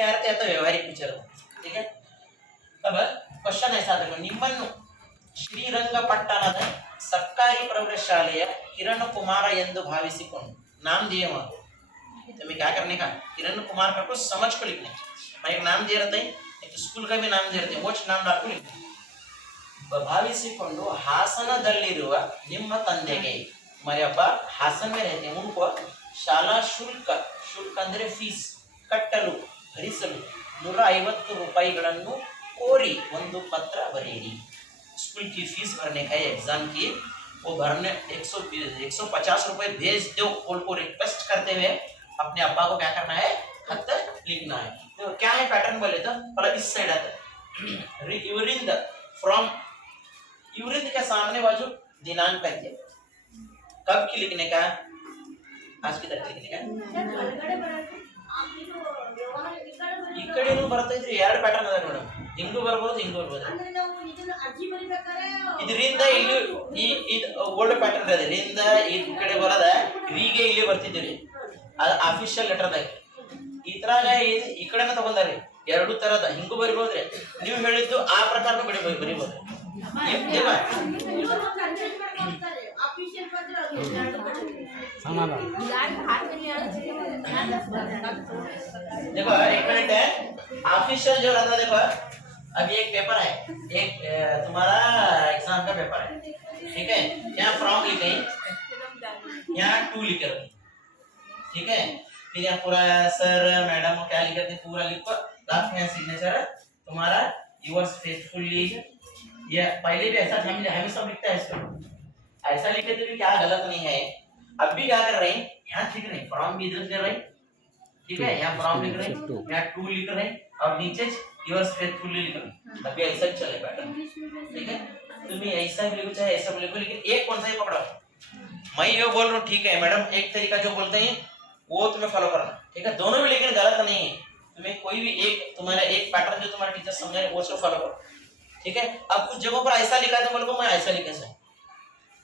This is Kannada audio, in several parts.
के अर्थ या तो व्यवहारिक विचार, ठीक है। अब क्वेश्चन ऐसा देखो, ನಿಮ್ಮನ್ನು ಶ್ರೀರಂಗಪಟ್ಟಣದ ಸರ್ಕಾರಿ ಪ್ರೌಢಶಾಲೆಯ किरण कुमार ಎಂದು ಭಾವಿಸಿಕೊಂಡು नाम दिए वहां, तुम्हें क्या करने का, किरण कुमार का कुछ समझ को लिखना है। मैं एक नाम दे रहता है, एक स्कूल का भी नाम दे रहते हैं, वो नाम डाल को लिखना है। ಭಾವಿಸಿಕೊಂಡು ಹಾಸನದಲ್ಲಿರುವ ನಿಮ್ಮ ತಂದೆಗೆ, हमारे अब्बा हासन में रहते हैं, उनको ಶಾಲಾ ಶುಲ್ಕ ಅಂದರೆ ಫೀಸ್ ಕಟ್ಟಲು ಭರಿಸಲು 150 ರೂಪಾಯಿಗಳನ್ನು ಕೋರಿ ಒಂದು ಪತ್ರ ಬರೆಯಿರಿ। स्कूल की फीस भरने का एग्जाम की वो भरने 150 रुपए भेज दो बोल को रिक्वेस्ट करते हुए अपने अब्बा को क्या करना है, खत लिखना है। तो क्या है पैटर्न बोले तो पहले इस साइड आता है युवरिंद, फ्रॉम युवरिंद के सामने बाजू दिनांक है, कब की लिखने का, आज की तारीख लिखने का। ಈ ಕಡೆನೂ ಬರ್ತಾ ಇದ್ರೆ ಎರಡು ಪ್ಯಾಟರ್ನ್ ಅದ ಮೇಡಮ್, ಹಿಂಗೂ ಬರ್ಬೋದು ಹಿಂಗೂ ಬರ್ಬೋದು। ಇದರಿಂದ ಇಲ್ಲಿ ಈ ಓಲ್ಡ್ ಪ್ಯಾಟರ್ನ್ ಇದೆ, ಇದರಿಂದ ಈ ಕಡೆ ಬರೋದ ವಿಗೆ ಇಲ್ಲಿ ಬರ್ತಿದ್ದೀವಿ, ಅದು ಅಫಿಷಿಯಲ್ ಲೆಟರ್ದಾಗ ಈ ತರಾಗ ಈ ಕಡೆನ ತಗೊಂಡಾರೆ, ಎರಡು ತರದ ಹಿಂಗೂ ಬರಿಬೋದ್ರಿ, ನೀವು ಹೇಳಿದ್ದು ಆ ಪ್ರಕಾರನೂ ಬರಿಬೋದು। देखो एक मिनट है, ऑफिशियल जो रहता है, देखो अभी एक पेपर है, एक तुम्हारा एग्जाम का पेपर है, ठीक है। यहाँ फ्रॉम लिखे, यहाँ टू लिखे, ठीक है। फिर यहाँ पूरा सर मैडम क्या लिखे थे पूरा लिखो, लास्ट में सिग्नेचर तुम्हारा योर्स फेथफुली, ये पहले भी ऐसा हमें सब लिखता है इसको, ऐसा लिखे तो भी क्या गलत नहीं है। अब भी क्या कर रहे हैं, यहाँ लिख रहे हैं फ्रॉम भी इधर कर रहे हैं, ठीक है, यहाँ फ्रॉम लिख रहे हैं, यहाँ टू लिख रहे हैं और नीचे योर्स फेथफुली लिख रहे हैं। अभी ऐसा चले पैटर्न, ठीक है। तुम्हें ऐसा भी लिखो चाहे ऐसा भी लिखो, लेकिन एक कौन सा ही पकड़ो। मैं ये बोल रहा हूँ, ठीक है मैडम, एक तरीका जो बोलते हैं वो तुम्हें फॉलो करना, ठीक है, दोनों भी लेकिन गलत नहीं है। तुम्हें कोई भी एक तुम्हारा एक पैटर्न जो तुम्हारे टीचर समझा वो सब फॉलो करो, ठीक है। अब कुछ जगहों पर ऐसा लिखा है तो बोलो मैं ऐसा लिखे सर।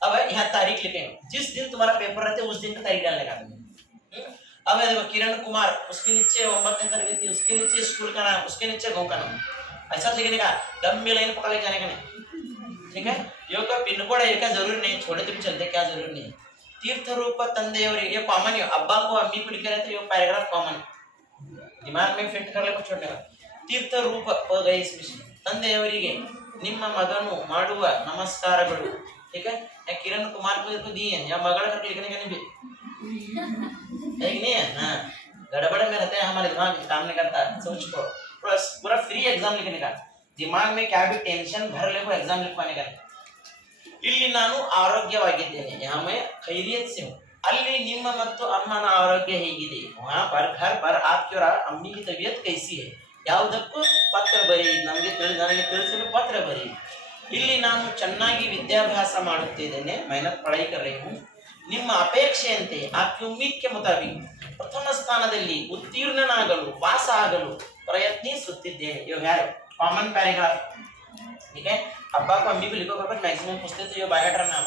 अब यहाँ तारीख लिखेंगे, जिस दिन तुम्हारा पेपर रहते है उस दिन का तारीख डालने का। अब देखो किरण कुमार, उसके नीचे 9वीं तरगति, उसके नीचे स्कूल का नाम, उसके नीचे गाँव का नाम, ऐसा लिखने का, लंबी लाइन पकड़ के जाने का नहीं, ठीक है। यो का पिन कोड है क्या जरूरी नहीं, छोड़े तो भी चलते, क्या जरूरी नहीं। तीर्थ रूप ತಂದೆಯವರಿಗೆ, ये कॉमन है, अब्बा को अम्मी को लिखे रहते, ये पैराग्राफ कॉमन, दिमाग में फिट कर ले कुछ छोड़ने का। तीर्ಥ ರೂಪ गए इस विषय, ತಂದೆಯವರಿಗೆ ನಿಮ್ಮ ಮಗನು ಮಾಡುವ ನಮಸ್ಕಾರಗಳು, ठीक है। या किरण कुमार को दिए या मगड़ करके लिखने का नहीं भी, नहीं है ना, गड़बड़ में रहते हैं, हमारे दिमाग काम नहीं करता, सोच को पूरा फ्री एग्जाम लिखने का, दिमाग में क्या भी टेंशन भर ले को एग्जाम लिखवाने का। ಇಲ್ಲಿ ನಾನು ಆರೋಗ್ಯವಾಗಿದ್ದೇನೆ, यहाँ मैं खैरियत से हूँ, ಅಲ್ಲಿ ನಿಮ್ಮ ಮತ್ತು ಅಮ್ಮನ ಆರೋಗ್ಯ ಹೇಗಿದೆ, वहाँ पर घर पर आपकी और अम्मी की तबीयत कैसी है, ಯಾವುದಕ್ಕೂ ಪತ್ರ ಬರೆಯಿರಿ, ನನಗೆ ತಿಳಿಸಲು ಪತ್ರ ಬರೆಯಿರಿ। ಇಲ್ಲಿ ನಾನು ಚೆನ್ನಾಗಿ ವಿದ್ಯಾಭ್ಯಾಸ ಮಾಡುತ್ತಿದ್ದೇನೆ, मेहनत पढ़ाई कर रही हूँ, ನಿಮ್ಮ ಅಪೇಕ್ಷೆಯಂತೆ आपकी उम्मीद के मुताबिक ಪ್ರಥಮ ಸ್ಥಾನದಲ್ಲಿ ಉತ್ತೀರ್ಣನಾಗಲು ಪಾಸ್ ಆಗಲು ಪ್ರಯತ್ನಿಸುತ್ತಿದ್ದೇನೆ। ये है कॉमन पैराग्राफ, ठीक है। अब्बा को अम्मी को लिखो पेपर मैक्सिमम पूछते तो ये बायोडाटा नाम।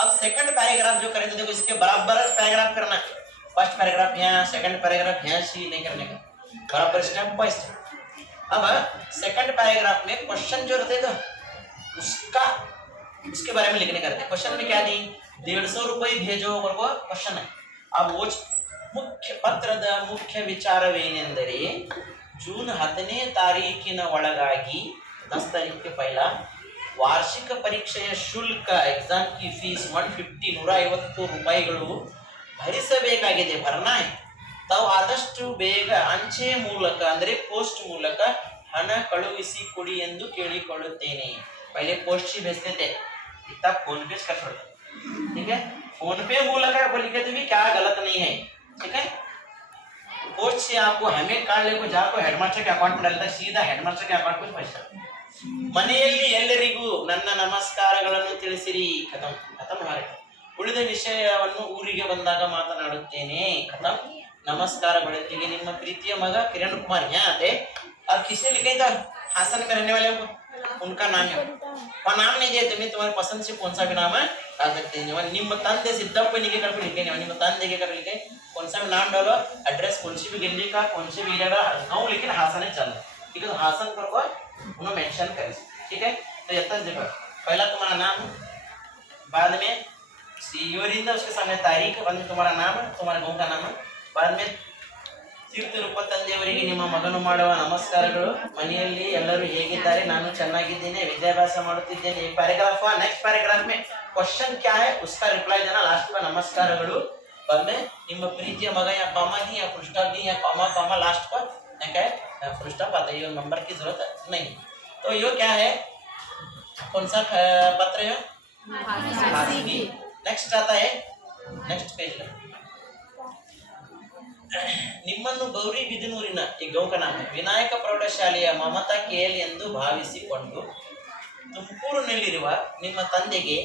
अब सेकंड पैराग्राफ जो करें तो देखो इसके बराबर पैराग्राफ करना, फर्स्ट पैराग्राफ यहाँ, सेकंड पैराग्राफ यहाँ, सी नहीं करने का, बराबर स्टेप बाय स्टेप। अब सेकंड पैराग्राफ में क्वेश्चन जो रहते तो उसके बारे में लिखने का रहते। क्वेश्चन में क्या दी, 150 रुपये भेजो को क्वेश्चन है। अब वो ಮುಖ್ಯ ಪತ್ರದ ಮುಖ್ಯ ವಿಚಾರವೇನೆಂದರೆ ಜೂನ್ 10ನೇ ತಾರೀಕಿನ ಒಳಗಾಗಿ 10 तारीख के पहला ವಾರ್ಷಿಕ ಪರೀಕ್ಷೆಯ ಶುಲ್ಕ एग्जाम की फीस 150 ರೂಪಾಯಿಗಳು ಭರಿಸಬೇಕಾಗಿದೆ, ಭರನಾ है। ತಾವು ಆದಷ್ಟು ಬೇಗ ಅಂಚೆ ಮೂಲಕ ಅಂದರೆ ಪೋಸ್ಟ್ ಮೂಲಕ ಹಣ ಕಳುಹಿಸಿ ಕೊಡಿ ಎಂದು ಕೇಳಿಕೊಳ್ಳುತ್ತೇನೆ। पहले पोस्ट ही भेजते थे, इतना फोन पे कर छोड़ते, ठीक है। फोन पे ಮೂಲಕ बोल के तो भी क्या गलत नहीं है, ठीक है। पोस्ट से आपको हमें कार्ड लेको जाको हेडमास्टर के अकाउंट में डालता, सीधा हेडमास्टर के अकाउंट में पैसा। ಮನೆಯಲ್ಲಿ ಎಲ್ಲರಿಗೂ ನನ್ನ ನಮಸ್ಕಾರಗಳನ್ನು ತಿಳಿಸಿರಿ, ಖತಮ್ ಖತಮ್ ಹಾರೆ। ಉಳಿದ ವಿಷಯವನ್ನು ಊರಿಗೆ ಬಂದಾಗ ಮಾತನಾಡುತ್ತೇನೆ, ಖತಮ್। ನಮಸ್ಕಾರಗಳೊಂದಿಗೆ ನಿಮ್ಮ ಪ್ರೀತಿಯ ಮಗ किरण कुमार। यहाँ आते अब किसे लिखे था, हासन में रहने वाले उनका नाम है, और नाम नहीं दिए तुम्हें तुम्हारे पसंद से कौन सा भी नाम है डाल सकते हैं और निम्न तंदे सिद्धप्पनिगे करके लिखेंगे निम्न तंदे करके लिखे कौन सा भी नाम डालो एड्रेस कौन सी भी गली का कौन से भी जगह गाँव लेकिन हासन चल ठीक है तो हासन पर उन्होंने मेंशन करें ठीक है तो ये देखो पहला तुम्हारा नाम बाद में योरिंदा उसके सामने तारीख बाद में तुम्हारा नाम तुम्हारा गाँव का नाम बाद में ತೀರ್ಥ ರೂಪ ತಂದೆಯವರಿಗೆ ನಿಮ್ಮ ಮಗನು ಮಾಡುವ ನಮಸ್ಕಾರಗಳು ಮನೆಯಲ್ಲಿ ಎಲ್ಲರೂ ಹೇಗಿದ್ದಾರೆ ನಾನು ಚೆನ್ನಾಗಿದ್ದೇನೆ ವಿದ್ಯಾಭ್ಯಾಸ ಮಾಡುತ್ತಿದ್ದೇನೆ एक पैराग्राफ हुआ नेक्स्ट पैराग्राफ में क्वेश्चन क्या है उसका रिप्लाई देना लास्ट में नमस्कारಗಳು बाद में ನಿಮ್ಮ ಪ್ರೀತಿಯ ಮಗ या कॉमा दी या फुल स्टॉप दी या कॉमा कॉमा लास्ट पर क्या है फुल स्टॉप आता है ये नंबर की जरूरत नहीं तो ये क्या है कौन सा पत्र है खासगी नेक्स्ट आता है नेक्स्ट पेज ನಿಮ್ಮನ್ನು ಗೌರಿಬಿದನೂರಿನ ಈ ಗೌಕ ನಾಮ ವಿನಾಯಕ ಪ್ರೌಢಶಾಲೆಯ ಮಮತಾ ಕೇಲ್ ಎಂದು ಭಾವಿಸಿಕೊಂಡು ತುಮಕೂರಿನಲ್ಲಿರುವ ನಿಮ್ಮ ತಂದೆಗೆ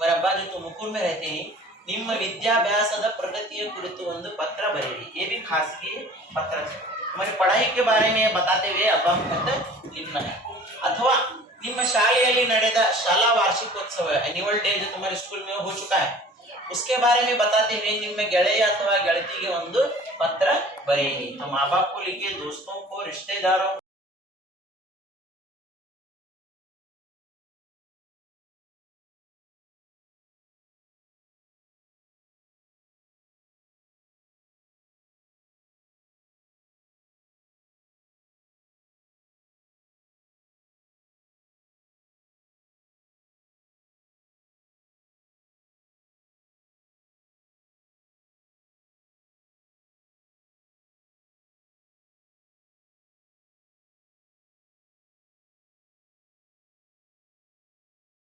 मेरा अब्बा जो तुमकूर में रहते हैं ನಿಮ್ಮ ವಿದ್ಯಾಭ್ಯಾಸದ ಪ್ರಗತಿಯ ಕುರಿತು ಒಂದು ಪತ್ರ ಬರೆಯಿರಿ ये भी खासगी पत्र है हमारी पढ़ाई के बारे में बताते हुए अब्बा को लिखना है अथवा ನಿಮ್ಮ ಶಾಲೆಯಲ್ಲಿ ನಡೆದ ಶಾಲಾ ವಾರ್ಷಿಕೋತ್ಸವ एनुअल डे जो तुम्हारे स्कूल में हो चुका है उसके बारे में बताते हुए ನಿಮ್ಮ ಗೆಳೆಯ ಅಥವಾ ಗೆಳತಿಗೆ ಒಂದು पत्र बरेगी तो माँ बाप को लिखिए दोस्तों को रिश्तेदारों